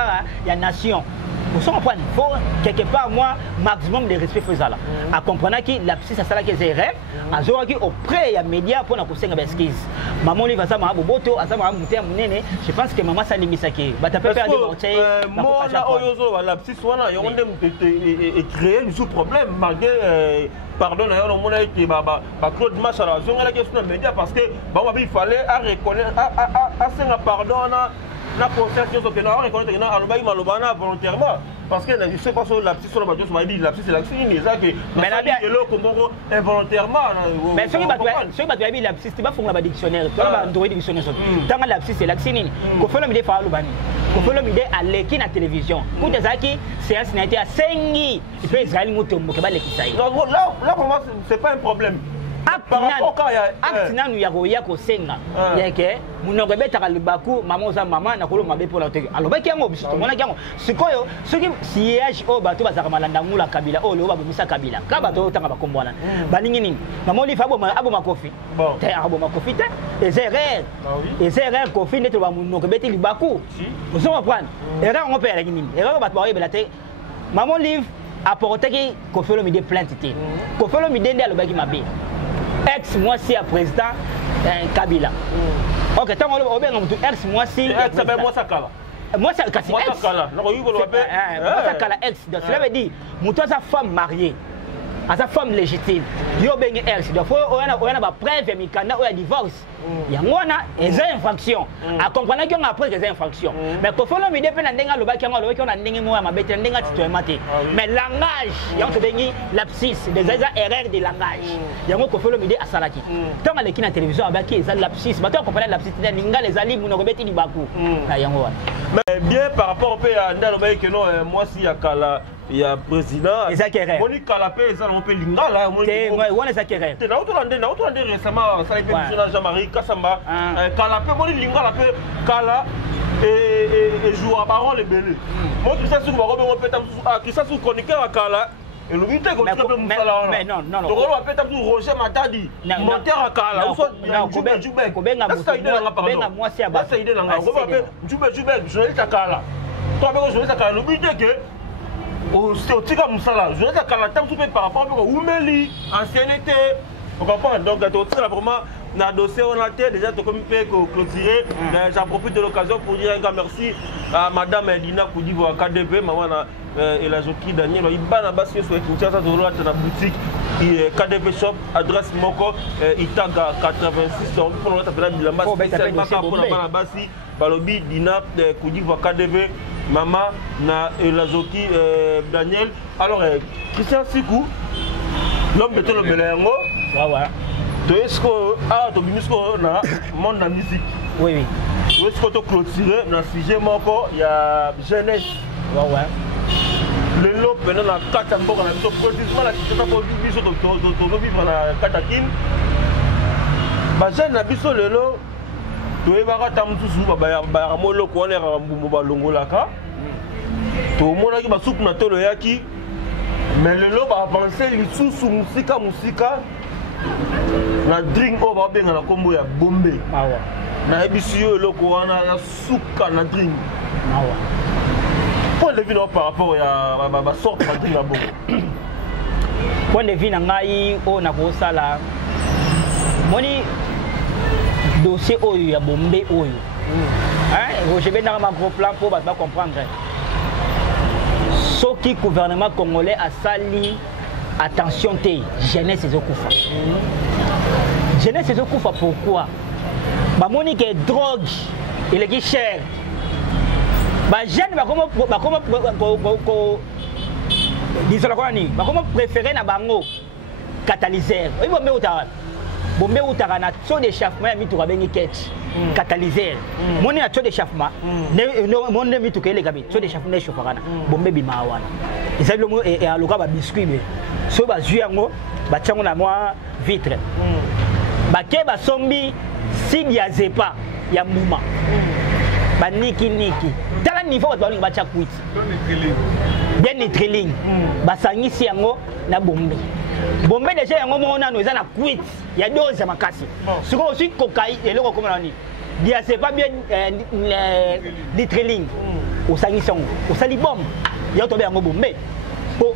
ya nation pour ça comprendre faut quelque part moi maximum de respect faisala à comprendre que l'abscisse a salé que c'est erreur a zoaki auprès des médias pour na kosenga excuse maman Olive a sa maman boboto a sa maman muté munene je pense que maman salingisaki ba ta pépère de monter moi na oyozo l'abscisse wana yo ndem et créer du problème malgré pardon d'ailleurs on a été Claude Macha la zone la question média parce que il fallait à reconnaître à faire pardon na concession que na reconnaître na alobai malobana volontairement parce que je sais pas sur la petite sur la bateau m'a dit la petite c'est l'action mais ça que mais la bien le involontairement mais ce qui va bien la petite c'est pas fond la dictionnaire tu vas Android dictionnaire tant la petite c'est l'action ni Koffi Olomide fa alobani Koffi Olomide à l'équipe na télévision pour des aki séance n'a été à 5 il peut Israël mutombo ke ba lekisai là pour moi c'est pas un problème acte nanu ya koya kosenga yeke munoko betaka libaku mama oza mama na kolo mabe pour la teke alobaki yango biso tomona yango sikoyo soki siège o bato bazaka malanda ngula Kabila o lo babimisa Kabila ka bato otanga bakombwana baningi nini mama Olive aboma Koffi te aboma Koffi te erreur Koffi neto ba munoko beti libaku vous comprenez erreur on peut aller nini erreur bato ba yebela te mama Olive apporté Koffi Olomide plainte te Koffi Olomide ndi alobaki mabe ex moi si à président Kabila ok tant on bien ex moi si ex ça moi ça kala moi ça kasi moi ça kala non il moi ça kala ex donc cela veut dire muto sa femme mariée à sa femme légitime yo bengi ex donc faut on a ba preuve mikanda ou ya divorce yango wana eza infraction accompagner que après eza infraction mais ko folo mi dépend ndenga lobaki yango lobaki na ndenge mo ya mabete ndenga titoyema te mais langage yango to bengi lapsus des erreurs de langage yango ko folo mi de asalaki tant aleki na télévision abaki eza lapsus bato accompagner lapsus te ninga les ali muno kobeti ni baku na yango wana mais bien par rapport au pays à ndalo bayi que non moi si ya kala ya président Moni Kalapé ça on peut lingala on est kerrer te na auto récemment ça été monsieur Jean-Marie Kassamba Kalapé moni lingala pe kala et joue à baron les belé moi tout ça sur ba robe on peut qui ça sur chroniqueur à kala et le but que mais non donc on va peut-être Roger Matadi monteur à kala non kobenga moi c'est à bas ça idée langa on va jube journaliste à kala toi ben journaliste à kala le but que au tika musala je vais à kala tam tout par rapport au oumeli ancienneté on comprend donc tu vraiment na dossier on a déjà tout comme fait clôturer j'en profite de l'occasion pour dire un grand merci à madame Edina Koudivo à KDP maman et la Joki Daniel il bana basi sur Kinshasa dans la boutique KDP shop adresse moko Itaga 86 on peut le taper la base pour la basi balobi Dina Koudivo à KDP maman na la Joki Daniel alors Christian Sikou l'homme de Tolo Belengo est-ce que tu as na monde de la musique oui est-ce que tu as clôturé dans le sujet il y a jeunesse le lot pendant la 4 ans on a vu précisément la situation pour vivre na Katakin ba jeune na biso le lot tu es baka tamusu ba molo ko ne rambu ba longolaka to mona ki ba soupe na tolo yaki mais le lot va avancer li sous musika na drink o ba benga na kombo ya bombe awa na ebisi yo loko wana ya suka na drink awa point de vue par rapport ya ba sort ba drink na bongo point de vue na ngai o na ko sala moni dossier oyo ya bombe oyo je vais dans ma gros plan pour ba comprendre ce qui gouvernement congolais a sali attention te jeunesse ezokufa jeunesse ezokufa pourquoi bamoni ke drogue eleki cher ba jeune bakoma disons quoi ni bakoma préférer na bango catalyseur oyi bombe utaka na taux d'échauffement ya mituka bengi ketch catalyseur moni na taux d'échauffement monde mituka eleka bi taux d'échauffement eshofakana bombe bima wana ezali lomo e aloka ba biscuit be so bazwi yango batiango na mwa vitre bake basombi sidi ya zepa ya mbuma baniki tala niveau bato balingi batia kwiti bien nitriling basangisi yango na bombe déjà yango mona no eza na kwiti ya dose makasi siko aussi cocaïne eloko comme nani dia c'est pas bien nitriling osangisi yango osali bombe ya tobe yango bombe po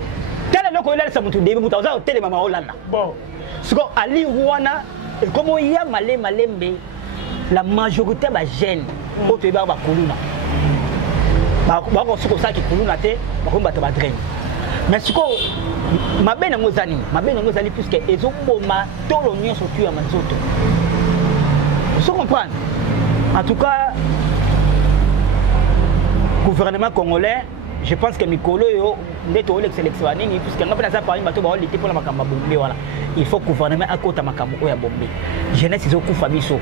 tala loko ile sa mutu debi mutu oza tele mama olanda bon siko ali wana et comme il y a malembe la majorité ba jeune oto eba ba kuluna ba ko siko saki kuluna te ba ko bata ba drain mais siko mabena ngozani puisque ezo boma tolo nyonso tu ya manzoto vous comprenez en tout cas gouvernement congolais je pense que Mikolo yo ndeto ole sélectionné ni puisque ngapena ça parmi bato ba oli te pour la makamba bombe voilà il faut gouvernement akota makambo oya bombe jeunesse zo kufa biso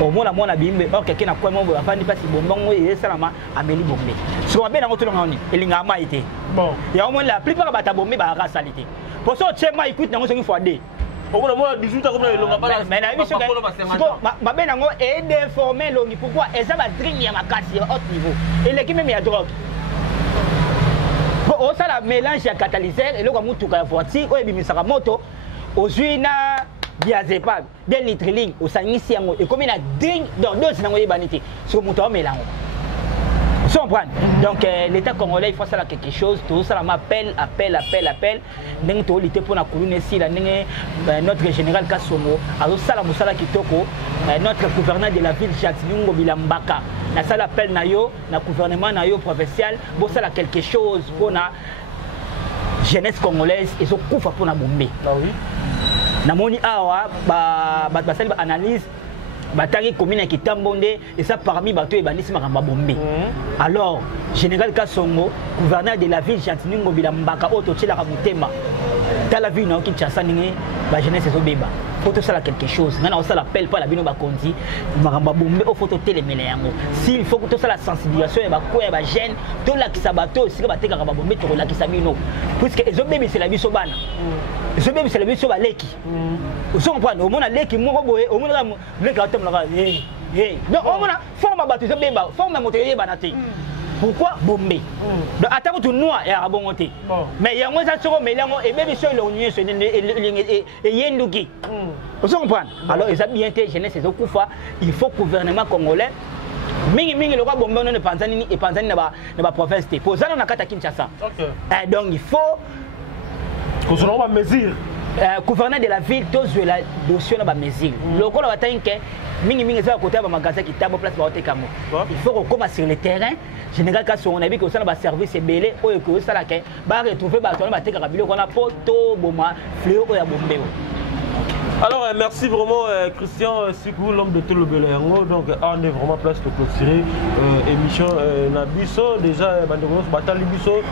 au moins la mona bimbe or quelqu'un na quoi mo ba fandi pas si bombongo et salama ameli bombe so ba bena ngoto ngani elinga ma ite bon ya au moins la plupart ba ta bombe ba ra salité pour ça chema écoute na ngoso fois d on a moi 18 ans comme le ngaba mais na biso ba bena ngo et déformer longi pourquoi et ça va drink ya makasi haut niveau et l'équipe même ya drogue au ça la mélange ya catalyseur et le mutuka ya voiture o ebimisaka moto ozwi na diazepam bien nitriling osangisi yango et comme na drink dans deux nango yebaniti sur moto o melango vous comprenez donc l'état congolais il faut ça quelque chose tout ça m'appelle appel ndenge to lité pour na kulune si la ndenge notre général Kasongo azo sala musala kitoko notre gouverneur de la ville Jacques Lungo Bilambaka na sala appel na yo na gouvernement na yo provincial bo sala quelque chose pour na jeunesse congolaise et so kufa pour na bombe ah oui na moni awa ba sali ba analyse batangi commune qui tambonde et ça parmi bato et bandisi makamba bombe. Alors général Kasongo gouverneur de la ville Chantini Ngobila Mbaka auto tshela ka mutema dans la ville na Kinshasa ningi ba jeunesse ezobeba faut tout ça quelque chose ngana ça l'appelle pas la bino ba konzi makamba bombe au photo télémele yango s'il faut que tout ça la sensibilisation et ba ko ba jeune to la kisabato sika bateka ka bombe to la kisabino puisque ezobeba c'est la biso bana ezobeba c'est la biso ba leki on comprend au mona leki moko boye au mona leki atemla donc on mona forme bato ezobeba forme moto yeba na te. Pourquoi bomber? Donc attends tout noir et à bon côté. Mais il y a moins ça sur mais là et même sur l'union et yenduki. Vous comprenez? Alors ils ont bien été jeunesse c'est au Koufa, il faut gouvernement congolais mingi le roi bomber on ne Tanzanie et Tanzanie na ba province te. Pour ça on a kata Kinshasa. Donc il faut qu'on se rende mesure. Gouverneur de la ville tous la dossier na ba mesure. Le ko la batanke mingi ça côté ba magasin qui table place ba hotel kamo. Il faut qu'on commence sur le terrain. Général Kasson on a vu que ça na ba service belé oyo ko ça la ke ba retrouver ba to na ba teka ka bilo ko na poto boma fleur oyo ya bombe. Alors merci vraiment Christian Sikou, l'homme de tout le Beléango. Donc on est vraiment place de clôturer émission Nabiso déjà Banderos Batali Biso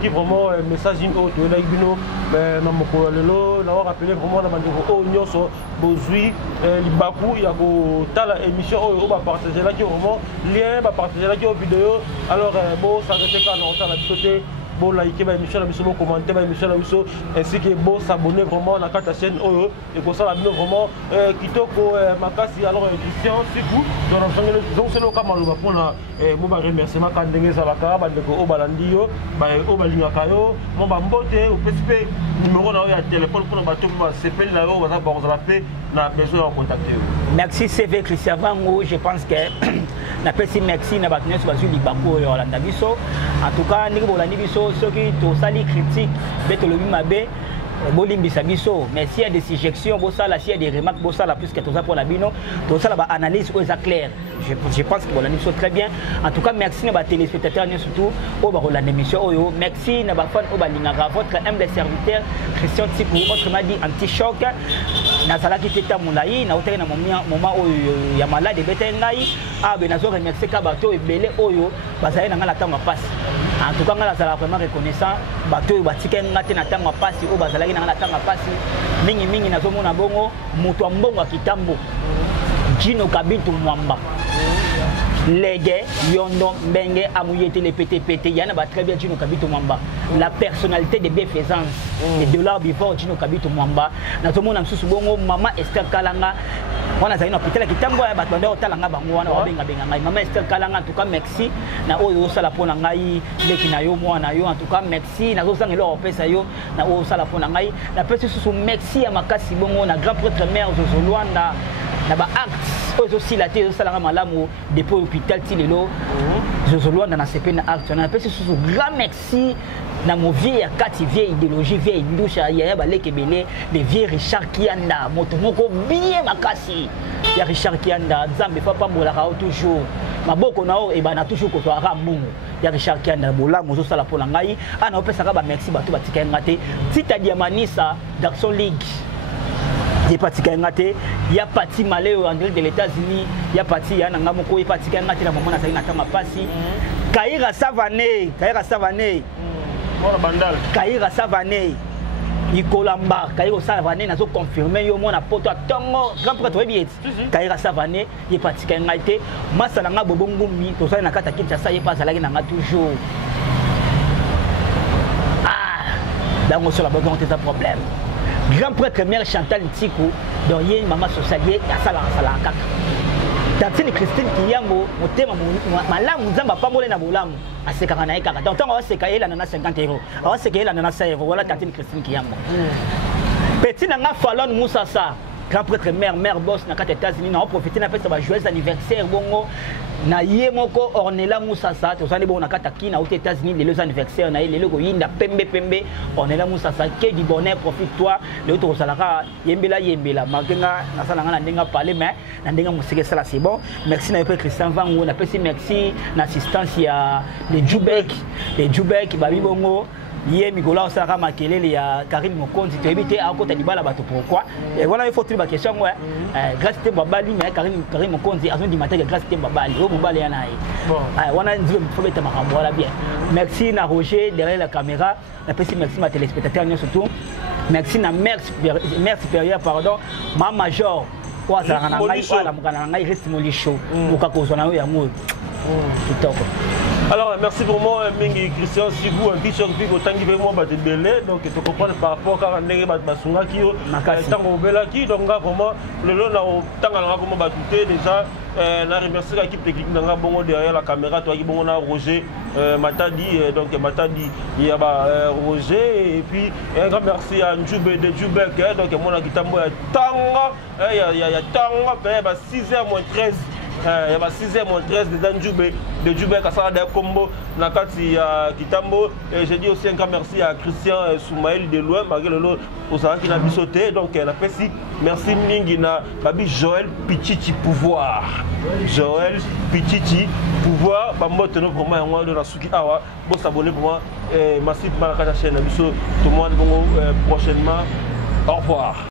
qui vraiment message in autre là ibino na moko lelo na rappeler vraiment na Bandeko o nyoso bozui libaku ya ko tala émission o ba partager là qui vraiment lien ba partager là qui vidéo alors bon ça reste quand on tala bisoté bon liker ba émission na biso bon commenter ba émission na biso ainsi que bon s'abonner vraiment na ta chaîne oyo et pour ça la bino vraiment kitoko makasi alors Christian Sikou dans l'ensemble donc c'est le cas maloba pour na mo ba remerciement ka ndenge za baka ba ndeko o balandi yo ba o balinga kayo mo ba mbote o pesipe numéro na ya téléphone pour ba to ba sepel na yo ba za la paix na besoin de contacter. Merci CV Christian Vango, je pense que na pesi merci na batne sur bazuli bako yo la ndabiso en tout cas ndiko bolandi biso ceux qui to sali critique beto le mabe bolimbisa biso mais s'il y a des suggestions bosala s'il y a des remarques bosala plus que tout ça pour la bino tout ça la analyse aux clair je pense que bolandi biso très bien en tout cas merci na ba téléspectateurs surtout au ba la émission oyo merci na ba fan au ba lingaka votre humble serviteur Christian Sikou autrement dit anti-choc na sala ki teta mulai na oteka na moment oyo ya malade bete ngai abe nazo remercier ka bato ebele oyo bazali na ngala tanga passe en tout cas ngala sala vraiment reconnaissant bato oyo batika ngate na tanga passe o bazali na ngala tanga passe mingi nazo mona bongo moto mbongo kitambo Jino Kabintu Mwamba Lege, Yondo, Mbenge, Amouyete, les pété, Yana va très bien Jino Kabintu Mwamba. La personnalité de bienfaisance et de l'art vivant Jino Kabintu Mwamba. Nazomo na msusu bongo Mama Esther Kalanga. On a zaina pitela kitambo ya batwande otalanga bango wana wabenga benga ngai. Mama Esther Kalanga en tout cas merci na oyo sala pona ngai leki na yo mwana yo en tout cas merci na zo sangelo opesa yo na oyo sala pona ngai. Na pesi susu merci ya makasi bongo na grand prêtre mère Zozo Luanda. Naba acte aussi la télé ça la malamu depuis l'hôpital Tilelo Zozo Luanda na CP na acte on a appelé ce grand merci na mo vieille kati vieille idéologie vieille ndusha ya baleke belé les vieux Richard Kianda moto moko bien makasi ya Richard Kianda Nzambe papa mbola ka toujours maboko nao e bana toujours ko to ara mungu ya Richard Kianda bola mozo sala pona ngai ana opesa ka ba merci bato batika ngate tita diamanisa d'Action League. Il y a parti Kangate, il y a parti Malais en direct de l'États-Unis, il y a parti Yananga Moko, il y a parti Kangate la maman na tama pasi. Kaira Savane, Kaira Savane, Nicolamba, Kaira Savane n'a pas confirmé yo mon apoto tongo grand prêtre bien. Kaira Savane, il y a parti Kangate, Masalanga Bobongumi, tout ça na kata Kinshasa, il y a pas ça là na toujours. Ah, là on sur la bonne c'est un problème. Grand prêtre mère Chantal Ntiko donc yé maman socialier ya sala kaka Tantine Christine Kiyambo motema malamu nzamba pamole na bolamu asekaka na ekaka donc on va se kaela na 50 €. On va se kaela na 100 €. Voilà Tantine Christine Kiyambo. Petit na nga Fallon Moussassa grand prêtre mère boss na kata États-Unis na profiter na fête ba joyeux anniversaire bongo na ye moko Ornella Moussassa to sani bon na kata ki na aux États-Unis les anniversaires na le go yinda pembe Ornella Moussassa que du bonheur profite-toi le to salaka yembela makenga na sala nga na ndenga parler mais na ndenga musike sala c'est bon merci na Christian Vango na pesi merci na assistance ya les Jubek babi bongo Yé Mikola Osaka Makelele ya Karim Mokonzi tu habité à côté du bala bato pourquoi et voilà il faut trouver la question ouais grâce à Babali mais Karim Mokonzi a dit matin grâce à Babali au Babali yana bon voilà nous faut mettre ma voilà bien merci na Roger derrière la caméra merci ma téléspectateur surtout merci na mère supérieure pardon ma major quoi ça na ngai wala mukana ngai reste molisho ukakozwa na yo ya moyo kitoko. Alors, merci vraiment, Mingi Christian Sibou, un petit choc, puis autant qu'il veut moi battre belé, donc tu comprends par rapport à Nenge Basunga qui est en Bela qui, donc vraiment, le long n'a tant à comment battre déjà, on a remercié l'équipe technique d'Anga Bongo derrière la caméra, toi qui bon on a Roger Matadi, donc Matadi, il y a Roger, et puis un grand merci à Njube de Jubek, donc mon Akitambo, il y a Tanga, 6h-13. Il y a 6h-13 de Djoubé qui a des combos dans le Kitambo. Et je dis aussi un grand merci à Christian Soumaël de loin, malgré le lot qui a sauté. Donc, on a fait si. Merci Mingina, Babi Joël Pichichi Pouvoir. Joël Pichichi Pouvoir. Bambote no pour moi, on a Suki Awa. Bon, s'abonner pour moi. Merci pour la chaîne. Tout le monde, prochainement. Au revoir.